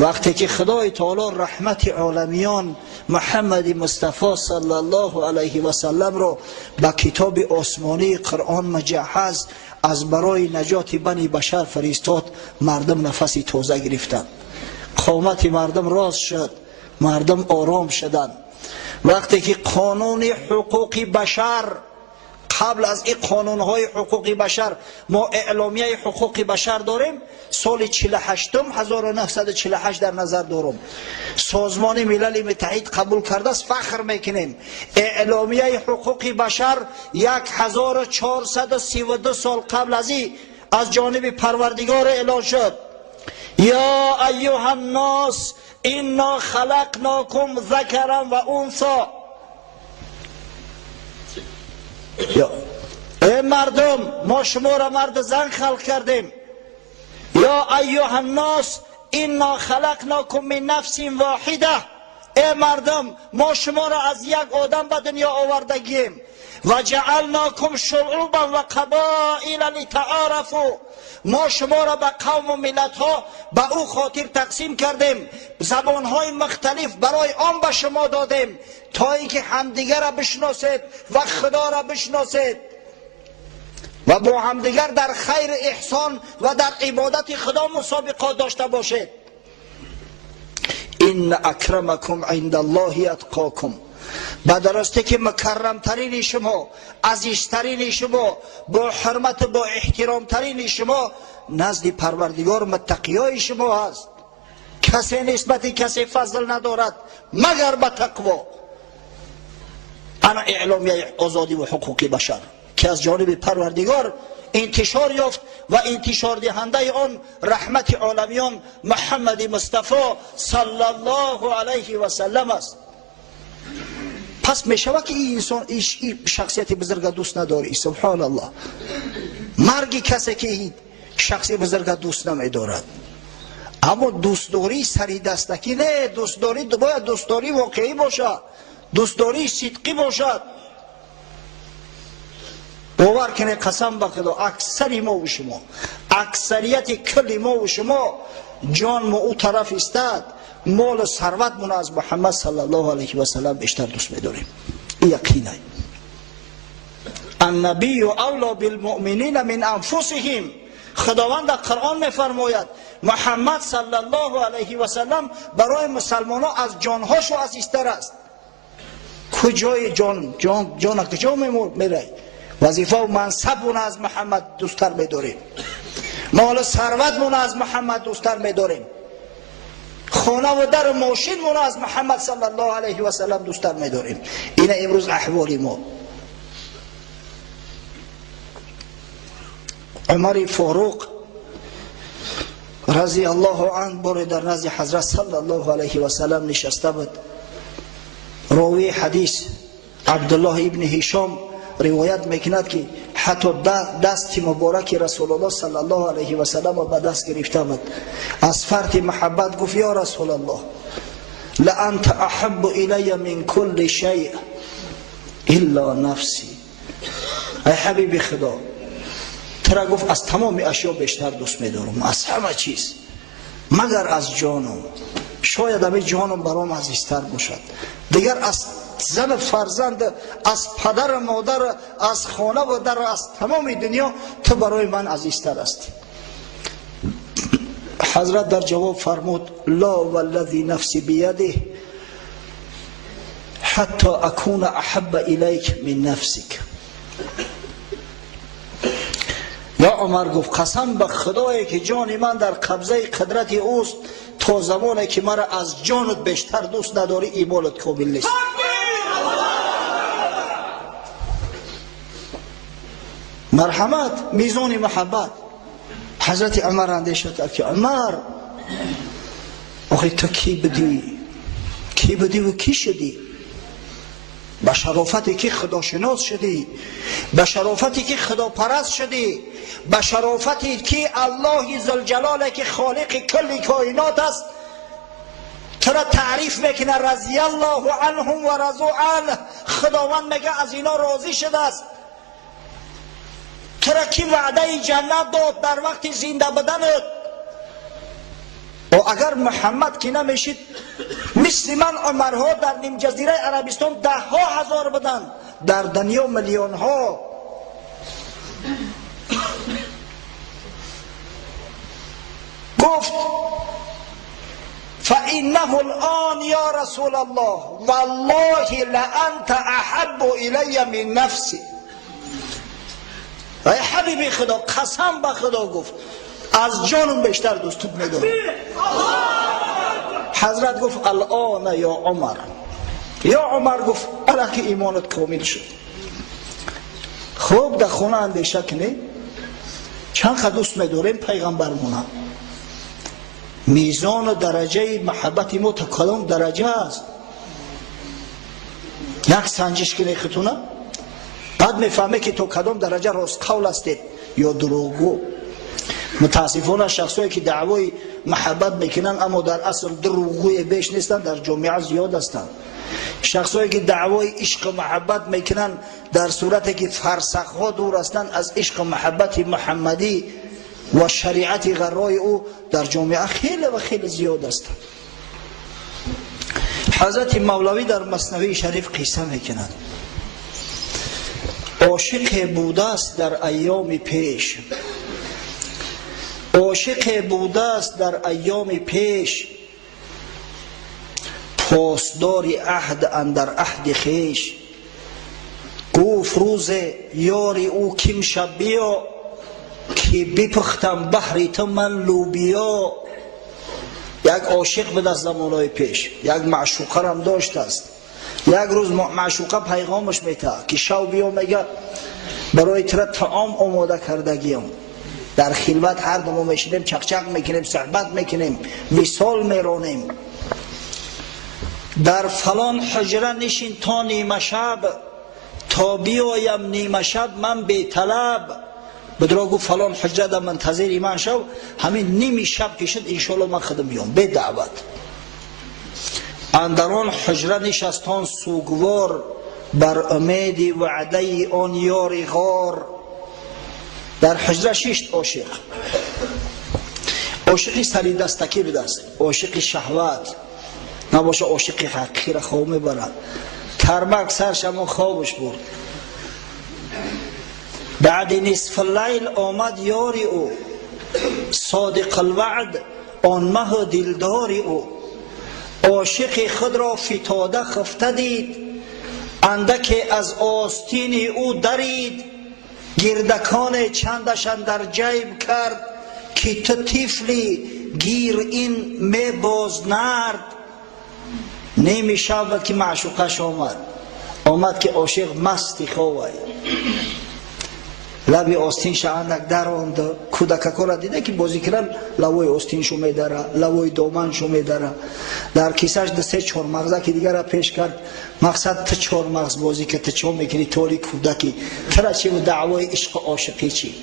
وقتی که خدای تعالی رحمت عالمیان محمد مصطفی صلی الله علیه و سلم رو با کتاب آسمانی قرآن مجهز از برای نجات بنی بشر فرستاد، مردم نفسی تازه گرفتند، قامت مردم راست شد، مردم آرام شدند. وقتی که قانون حقوق بشر، قبل از این قانونهای حقوق بشر ما اعلامیه حقوق بشر داریم، سال 1948 در نظر دارم، سازمان ملل متحد قبول کرده است، فخر میکنیم. اعلامیه حقوق بشر 1432 سال قبل از این از جانب پروردگار اعلان شد. یا ایها الناس انا خلقناکم ذکرا و انثی. ای مردم، ما شما را مرد زن خلق کردیم. یا ایها الناس انا خلقناکم من نفس واحده. ای مردم، ما شما را از یک آدم به دنیا آوردگیم. و جعلناکم شعوبا و قبائل لتعارفوا. ما شما را به قوم و ملت ها به او خاطر تقسیم کردیم، زبان های مختلف برای آن به شما دادیم تا اینکه همدیگر را بشناسید و خدا را بشناسید و با همدیگر در خیر احسان و در عبادت خدا مسابقات داشته باشید. ان اکرمکم عند الله اتقاکم. بدرسته که مکرم ترین شما، عزیزترین شما، با حرمت با احترام ترین شما نزد پروردگار متقیای شما هست. کسی نسبت کسی فضل ندارد مگر به تقوا. انا اعلامیه آزادی و حقوق بشر که از جانب پروردگار انتشار یافت و انتشار دهنده آن رحمت عالمیان محمد مصطفی صلی الله علیه و سلم است. پس میشود که این انسان این شخصیت بزرگ دوست نداری. سبحان الله. مرگ کسی که این شخصیت بزرگ دوست نمیدارد. اما دوستداری سری دستکی نه. دوستداری باید دوستداری واقعی باشد، دوستداری صدقی باشد. باور کنه قسم به خدا اکثر ما و شما، اکثریت کل ما و شما جان ما او طرف استاد، مال و ثروت من از محمد صلی الله علیه و سلم بیشتر دوست می‌داریم. این یقینه. النبی اولی بالمؤمنین من انفسهم. خداوند در قرآن می‌فرماید محمد صلی الله علیه و سلم برای مسلمانان از جان‌هاشو عزیزتر است. کجای جان کجا میره؟ وظیفه و منصب اون از محمد دوستتر می‌داریم، مال و ثروت من از محمد دوستتر می‌داریم، خانه و در و ماشین من از محمد صلی الله علیه و سلم دوستتر می‌داریم. این امروز احوال ما. عمر فاروق رضی الله عنه بار در نزد حضرت صلی الله علیه و سلم نشسته بود. راوی حدیث عبدالله ابن هشام روایت میکند که حتی دست مبارک رسول الله صلی الله علیه و سلم به دست گرفته بود. از فرط محبت گفت یا رسول الله لانت احب الی من کل شیء الا نفسی. ای حبیب خدا، ترا گفت از تمام اشیا بیشتر دوست می‌دارم، از همه چیز مگر از جانم. شاید همه جانم برام عزیزتر باشد. دیگر از زن فرزند، از پدر مادر، از خانه و در، از تمام دنیا تو برای من عزیزتر هستی. حضرت در جواب فرمود لا والذی نفسی بیده حتی اکون احب الیک من نفسک. یا عمر گفت قسم به خدایی که جان من در قبضه قدرت اوست، تا زمانی که مرا از جانت بیشتر دوست نداری ایمانت کامل نیست. مرحمت میزان محبت. حضرت عمر اندیشه کرد که عمر آخه تو کی بدی و کی شدی؟ به شرافتی که خدا شناس شدی، به شرافتی که خدا پرست شدی، به شرافتی که الله ذوالجلال که خالق کل کائنات است تو را تعریف میکنه رضی الله عنهم و رضوا عنه. خداوند میگه از اینا راضی شده است. تو را کی وعده جنت داد در وقت زنده بدنت؟ و اگر محمد که نمیشید مثل من عمرها در نیم جزیره عربستان 10,000 بدن، در دنیا میلیون ها. گفت فإنه الآن یا رسول الله والله لأنت احب الی من نفسی. ای حبیبی خدا، قسم به خدا گفت از جانم بیشتر دوستت میدارم. حضرت گفت الان یا عمر. یا عمر گفت الا که ایمانت کامل شد. خوب در خونه اندیشه کنی چند قد دوست میداریم پیغمبرمون. میزان و درجه محبت ما تا کدام درجه است؟ یک سنجش کنی خودتونه، بعد میفهمه که تو کدام درجه راست قول هستید یا دروغگو. متاسفانه شخصایی که دعوای محبت میکنن اما در اصل دروغگوی بیش نیستن در جامعه زیاد هستند. شخصایی که دعوای عشق محبت میکنن در صورتی که فرسخها دور هستند از عشق محبت محمدی و شریعت غرای او در جامعه خیلی و خیلی زیاد هستند. حضرت مولوی در مثنوی شریف قصه میکنند. عاشق بوده است در ایام پیش، عاشق بوده است در ایام پیش، پاسدار عهد اندر عهد خیش. گفت روز یاری او کم شب بیا، که بپختم بحری تو من لوبیا. یک عاشق به دست زمانهای پیش یک معشوقه هم داشت است. یک روز معشوقه پیغامش میته که شو بیا، میگه برای تر طعام آماده کردگیم. در خلوت هر دو ما میشینیم چقچق میکنیم، صحبت میکنیم، وصال میرانیم. در فلان حجره نشین تا نیمه شب، تا بیایم نیمه شب من بی طلب. بدرا گفت فلان حجره در منتظر من شو، همین نیمی شب کشد انشالله من خودم بیام به دعوت. اندران حجره نشستان سوگوار، بر امید وعده آن یار غار. در حجره شیشت عاشق، عاشقی سری دستکی به دست، عاشق شهوت نباشه، عاشق حقیقی را خواه میبرد. کرمک سرش اما خوابش برد. بعد نصف اللیل آمد یاری او، صادق الوعد آن مه و دلداری او. عاشق خود را فتاده خفته دید، اندک از آستین او درید. گردکان چندشان در جیب کرد، که تو طفلی گیر این می باز نرد. نیمی شب که معشوقش آمد که عاشق مستی خواه، لبی آستین شاندک در آمد. کودککا را دیده که بازی کردن، لوای آستین شو میداره، لوای دامن شو میداره. در کیسهش دسته 4 مغزه که دیگر را پیش کرد. مقصد تو 4 مغز بازی که تو چون میکنی تولی کودکی ترا چی و دعوای عشق عاشقی چی؟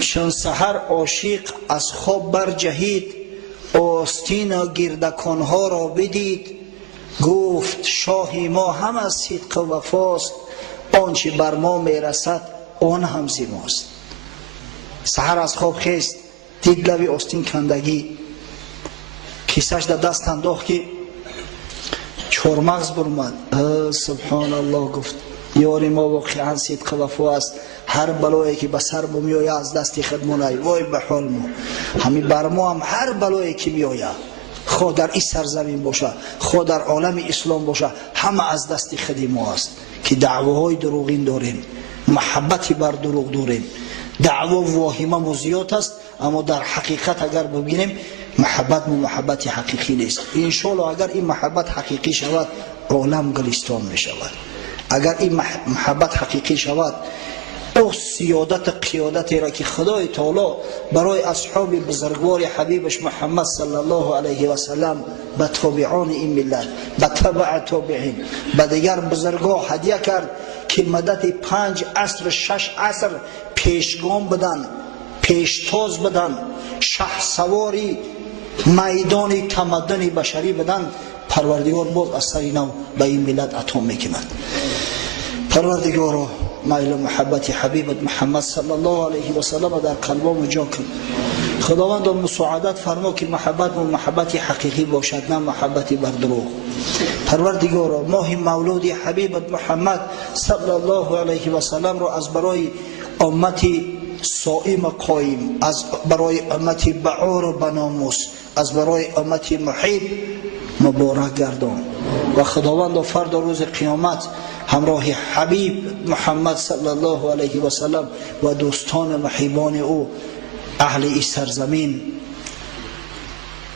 شان سحر عاشق از خواب برجهید، آستین و گردکانها را بدید. گفت شاهی ما هم از صدق و وفاست، آنچه بر ما میرسد آن هم ز ماست. سحر از خواب خیست، دید لبی آستین کندگی، کیسهش در دست انداخت که 4 مغز برمد. سبحان الله، گفت یاری ما واقعا صدق و وفا است. هر بلایی که به سر میآید از دست خودمون، وای به حال ما. همین بر ما هم هر بلایی که میآید، خود در این سرزمین باشه، خود در عالم اسلام باشه، همه از دست خود ما است که دعواهای دروغین داریم، محبتی بر دروغ داریم. دعوا واهمه و زیاد است، اما در حقیقت اگر ببینیم محبت محبت حقیقی نیست. انشالله اگر این محبت حقیقی شود عالم گلستان می شود. اگر این محبت حقیقی شود، او سیادت قیادت را که خدای تعالی برای اصحاب بزرگوار حبیبش محمد صلی الله علیه و سلم به تابعان این ملت، به تبع تابعین، به دیگر بزرگا هدیه کرد که مدت 5 عصر 6 عصر پیشگام بدن، پیشتاز بدن، شهسواری میدان تمدن بشری بدن. پروردگار باز از سر نو به این ملت عطا میکنند. پروردگارا میل محبت حبیبت محمد صلی الله علیه و سلم در قلبم جا کن. خداوند مساعدت فرما که محبت و محبت حقیقی باشد، نه محبت بر دروغ. پروردگارا ماه مولود حبیبت محمد صلی الله علیه و سلم را از برای امتی صائم قائم، از برای امتی بعار و بناموس، از برای امتی محب مبارک گردان. و خداوند فردا روز قیامت همراه حبیب محمد صلی الله علیه و سلم و دوستان محبان او، اهل این سرزمین،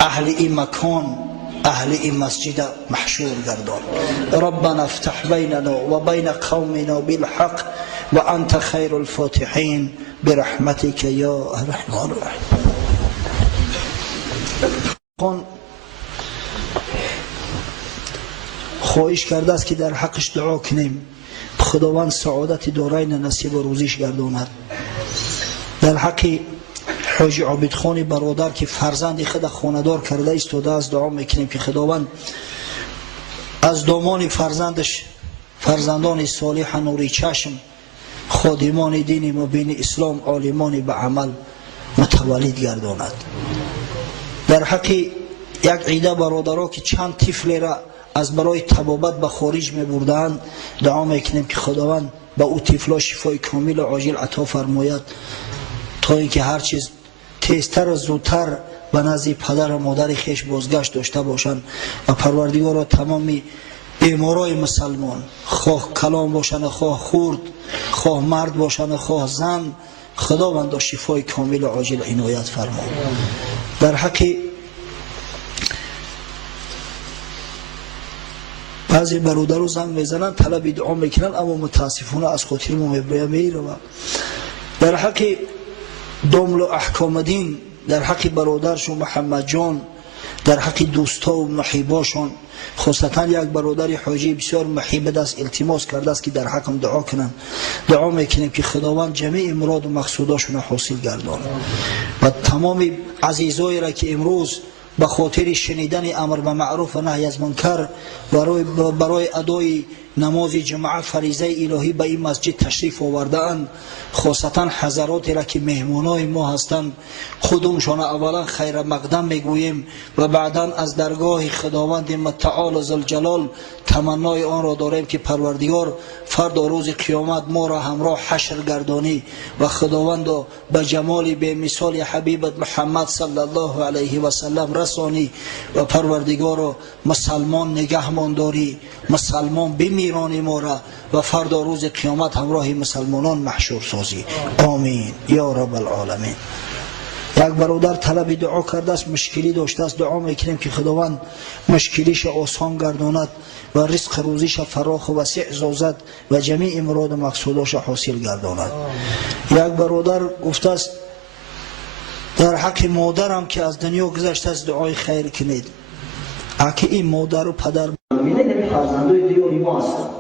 اهل این مکان، اهل این مسجد محشور گردان. ربنا افتح بیننا و بین قومنا بالحق و انت خیر الفاتحین برحمتك یا الرحمن الرحیم. خواهش کرده است که در حقش دعا کنیم خداوند سعادت دارین نصیب و روزیش گرداند. در حق حاجی عابدخان برادر که فرزند خود خاندار کرده ایستاده است دعا میکنیم که خداوند از دامان فرزندش فرزندان صالح نوری چشم، خادمان دین مبین اسلام، عالمان به عمل متولد گرداند. در حق یک عیده برادرها که چند طفل را از برای طبابت به خارج می بردند دعا میکنیم که خداوند به او طفلا شفای کامل و عاجل عطا فرماید تا اینکه هر چیز تیزتر و زودتر به نزد پدر و مادر خویش بازگشت داشته باشند. و پروردگارا تمامی بیمارای مسلمان، خواه کلام باشند، خواه خورد، خواه مرد باشند، خواه زن، خداوند شفای کامل و عاجل عنایت فرما. در حق بعضی برادرها زنگ میزنن طلب دعا میکنن اما متاسفانه از خاطر ما میره. در حق دامل و احکام دین، در حق برادرشون محمد جان، در حق دوستا و محباشون، خاصتا یک برادر حاجی بسیار محب است التماس کرده است که در حقم دعا کنن. دعا میکنیم که خداوند جمیع مراد و مقصوداشون حاصل گردانه. و تمام عزیزایی را که امروز به خاطر شنیدن امر به معروف و نهی از منکر برای ادای نماز جمعه فریضه الهی به این مسجد تشریف آورده اند، خاصتا حضراتی را که مهمانای ما هستند، خودمشان اولا خیر مقدم میگوییم و بعدا از درگاه خداوند متعال ذوالجلال تمنای آن را داریم که پروردگار فردا روز قیامت ما را همراه حشر گردانی و خداوند به جمال به مثال حبیبت محمد صلی الله علیه و سلم رسانی و پروردگار مسلمان نگهمان داری، مسلمان بمیرانی ما را و فردا روز قیامت همراه مسلمانان محشور سازی. آمین یا رب العالمین. یک برادر طلب دعا کرده است، مشکلی داشته است، دعا میکنیم که خداوند مشکلیش آسان گرداند و رزق روزیش فراخ و وسیع سازد و جمیع مراد و مقصوداش حاصل گرداند. یک برادر گفته است در حق مادرم که از دنیا گذشته است دعای خیر کنید. اگه این مادر و پدر می‌بینید فرزندای دیاری ما هستند،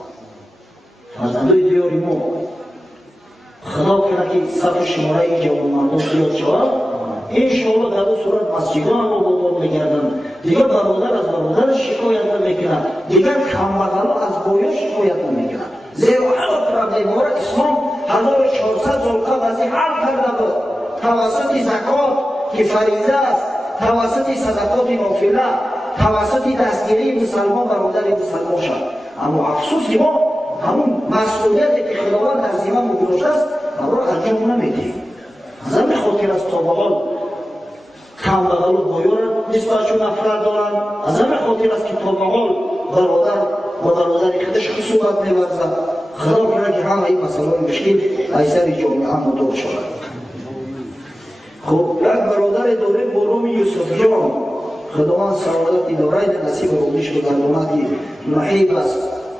فرزندای دیاری ما خدا کنه که صف شماره جوانمردان زیاد شود، انشاءالله در اون صورت مسجدان هم آباد می‌گردند. دیگر برادر از برادر شکایت نمی‌کند، دیگر کمبغلا از بایا شکایت نمی‌کند. زیرا هر پرونده ما را اسلام 1400 سال قبل از این حل کرده بود توسط زکات که فریضه است، توسط صدقات نافله، توسط دستگیری مسلمان برادر مسلمان شد. اما افسوس که ما همون مسئولیتی که خداوند در ذمه گذاشته است همون را انجام نمیدیم. از همین خاطر است تا به حال کمبغل و بایا را نسبتشون نفرت دارند. از همین خاطر است که تا به حال برادر و برادر خودش خصوصیت می‌ورزد. خدا کنه که همه این مسائل مشکل ایسر جامعه مدار شود. خب یک برادر داریم با نام یوسف جان، خداوند سعادت دارای نصیب روزیش بگرداند که محب است،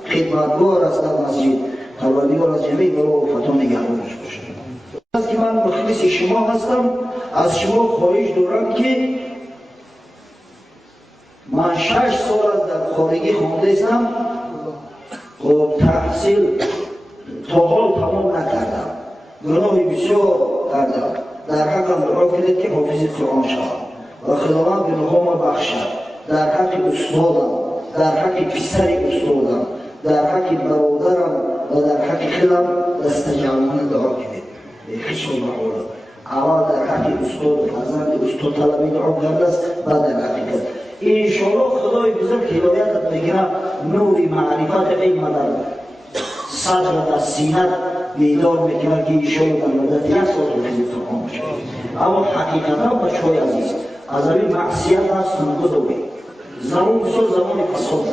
خدمتگار است در مسجد. پروردگار از جمیع بلا و فتان نگهدارش باشه. از که من مخلص شما هستم، از شما خواهش دارم که من 6 سال در خارجی خوانده هستم و تحصیل تا حال تمام نکردم، گناه بسیار کردم. در حقم دعا کنید که حافظ قرآن شوم و خداوند گناهامو بخشد. در حق استادم، در حق پسر استادم، در حق برادرم و در حق خودم دست جوانانه دعا کنید خشم و معولا اول در حق استاد فرزند استاد طلبی دعا کرده است بعد در حقیقت انشاءالله خدای بزرگ هدایتت میکنه نور معرفت علم در صدر و در سینت بیدار میکنه که انشاءالله در مدت یک سال خدمت تمام شد. اما حقیقتا بچه‌های عزیز از این معصیت هست نگذاری زمان بسیار زمان فساد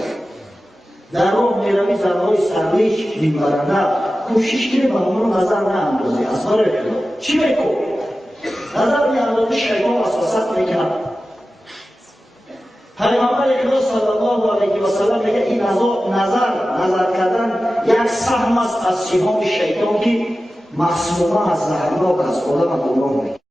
در راه میروی زنهای سرلیش میبرنده کوشش کنی به همون نظر ناندازی از برای خدا چی میکن؟ نظر میاندازی شیطان وسوسه میکنه. پیغمبر خدا صلی الله علیه و سلم میگه این نظر کردن یک سهم است از سهام شیطان که مسمومه از زهرناک است آدم گمراه میکنه.